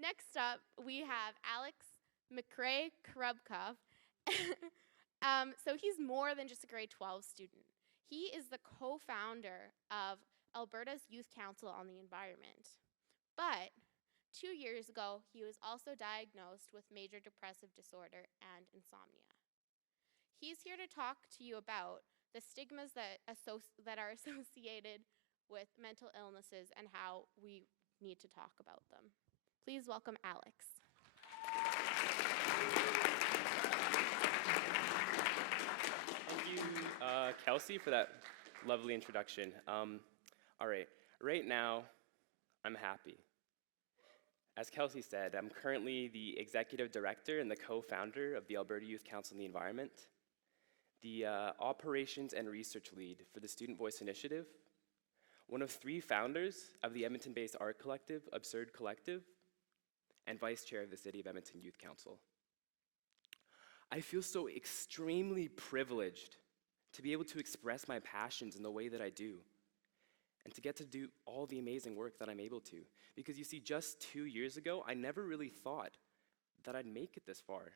Next up, we have Alex MacRae-Korobkov. So he's more than just a grade 12 student. He is the co-founder of Alberta's Youth Council on the Environment. But 2 years ago, he was also diagnosed with major depressive disorder and insomnia. He's here to talk to you about the stigmas that are associated with mental illnesses and how we need to talk about them. Please welcome Alex. Thank you, Kelsey, for that lovely introduction. All right now, I'm happy. As Kelsey said, I'm currently the executive director and the co-founder of the Alberta Youth Council on the Environment, the operations and research lead for the Student Voice Initiative, one of 3 founders of the Edmonton-based art collective, Absurd Collective, and vice chair of the City of Edmonton Youth Council. I feel so extremely privileged to be able to express my passions in the way that I do, and to get to do all the amazing work that I'm able to. Because you see, just 2 years ago, I never really thought that I'd make it this far.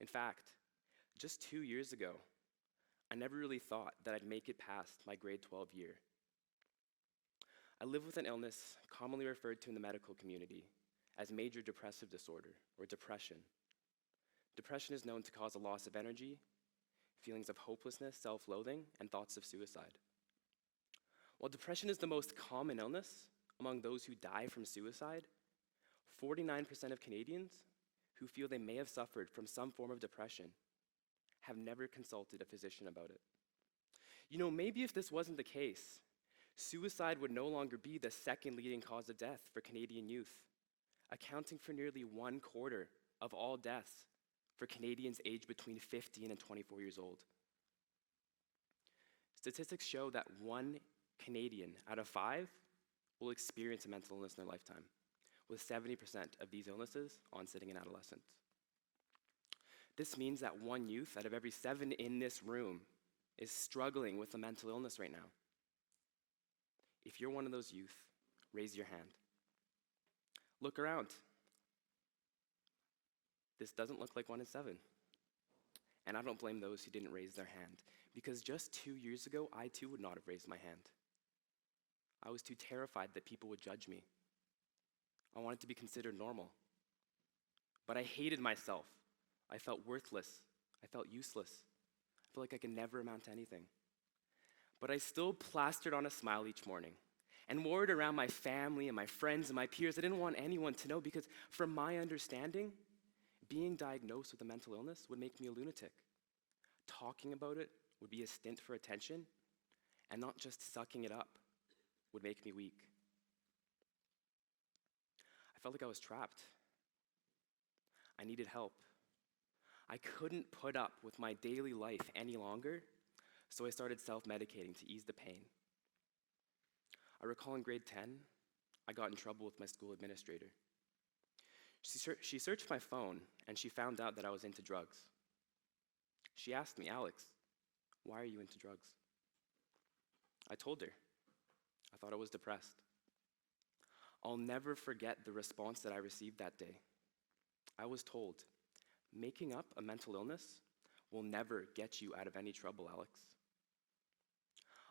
In fact, just 2 years ago, I never really thought that I'd make it past my grade 12 year. I live with an illness commonly referred to in the medical community as major depressive disorder, or depression. Depression is known to cause a loss of energy, feelings of hopelessness, self-loathing, and thoughts of suicide. While depression is the most common illness among those who die from suicide, 49% of Canadians who feel they may have suffered from some form of depression have never consulted a physician about it. You know, maybe if this wasn't the case, suicide would no longer be the second leading cause of death for Canadian youth, accounting for nearly 1/4 of all deaths for Canadians aged between 15 and 24 years old. Statistics show that 1 Canadian out of 5 will experience a mental illness in their lifetime, with 70% of these illnesses onsetting in adolescence. This means that 1 youth out of every 7 in this room is struggling with a mental illness right now. If you're one of those youth, raise your hand. Look around. This doesn't look like 1 in 7. And I don't blame those who didn't raise their hand, because just 2 years ago, I too would not have raised my hand. I was too terrified that people would judge me. I wanted to be considered normal. But I hated myself. I felt worthless. I felt useless. I felt like I could never amount to anything. But I still plastered on a smile each morning and wore it around my family and my friends and my peers. I didn't want anyone to know, because from my understanding, being diagnosed with a mental illness would make me a lunatic. Talking about it would be a stint for attention, and not just sucking it up would make me weak. I felt like I was trapped. I needed help. I couldn't put up with my daily life any longer, so I started self-medicating to ease the pain. I recall in grade 10, I got in trouble with my school administrator. She searched my phone, and she found out that I was into drugs. She asked me, "Alex, why are you into drugs?" I told her. I thought I was depressed. I'll never forget the response that I received that day. I was told, "Making up a mental illness will never get you out of any trouble, Alex."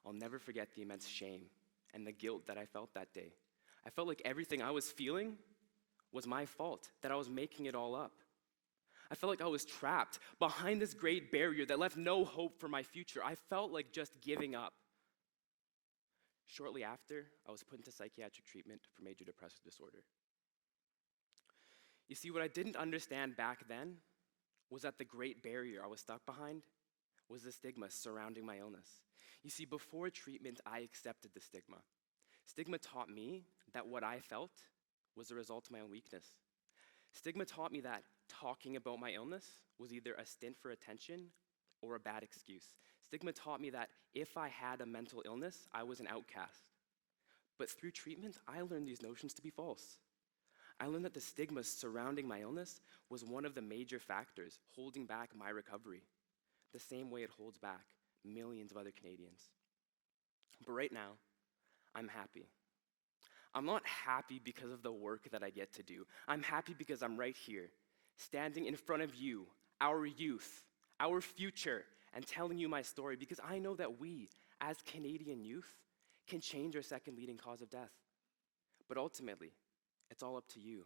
I'll never forget the immense shame and the guilt that I felt that day. I felt like everything I was feeling was my fault, that I was making it all up. I felt like I was trapped behind this great barrier that left no hope for my future. I felt like just giving up. Shortly after, I was put into psychiatric treatment for major depressive disorder. You see, what I didn't understand back then was that the great barrier I was stuck behind was the stigma surrounding my illness. You see, before treatment, I accepted the stigma. Stigma taught me that what I felt was the result of my own weakness. Stigma taught me that talking about my illness was either a stint for attention or a bad excuse. Stigma taught me that if I had a mental illness, I was an outcast. But through treatment, I learned these notions to be false. I learned that the stigma surrounding my illness was one of the major factors holding back my recovery, the same way it holds back millions of other Canadians. But right now, I'm happy. I'm not happy because of the work that I get to do. I'm happy because I'm right here, standing in front of you, our youth, our future, and telling you my story because I know that we, as Canadian youth, can change our second leading cause of death. But ultimately, it's all up to you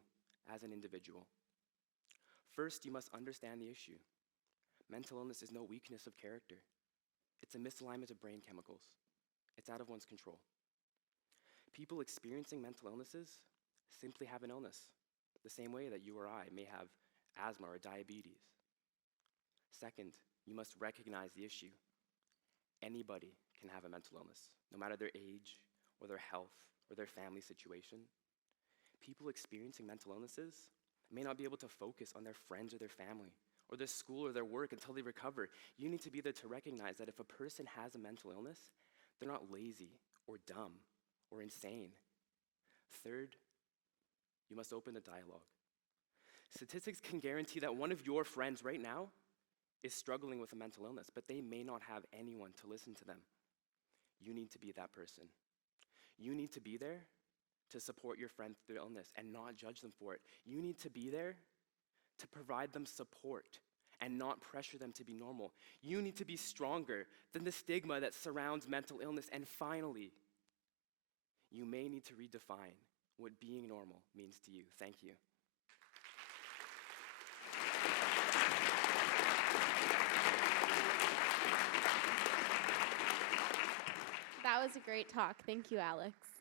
as an individual. First, you must understand the issue. Mental illness is no weakness of character. It's a misalignment of brain chemicals. It's out of one's control. People experiencing mental illnesses simply have an illness, the same way that you or I may have asthma or diabetes. Second, you must recognize the issue. Anybody can have a mental illness, no matter their age or their health or their family situation. People experiencing mental illnesses may not be able to focus on their friends or their family or their school or their work until they recover. You need to be there to recognize that if a person has a mental illness, they're not lazy or dumb or insane. Third, you must open the dialogue. Statistics can guarantee that one of your friends right now is struggling with a mental illness, but they may not have anyone to listen to them. You need to be that person. You need to be there to support your friend through illness and not judge them for it. You need to be there to provide them support and not pressure them to be normal. You need to be stronger than the stigma that surrounds mental illness. And finally, you may need to redefine what being normal means to you. Thank you. That was a great talk. Thank you, Alex.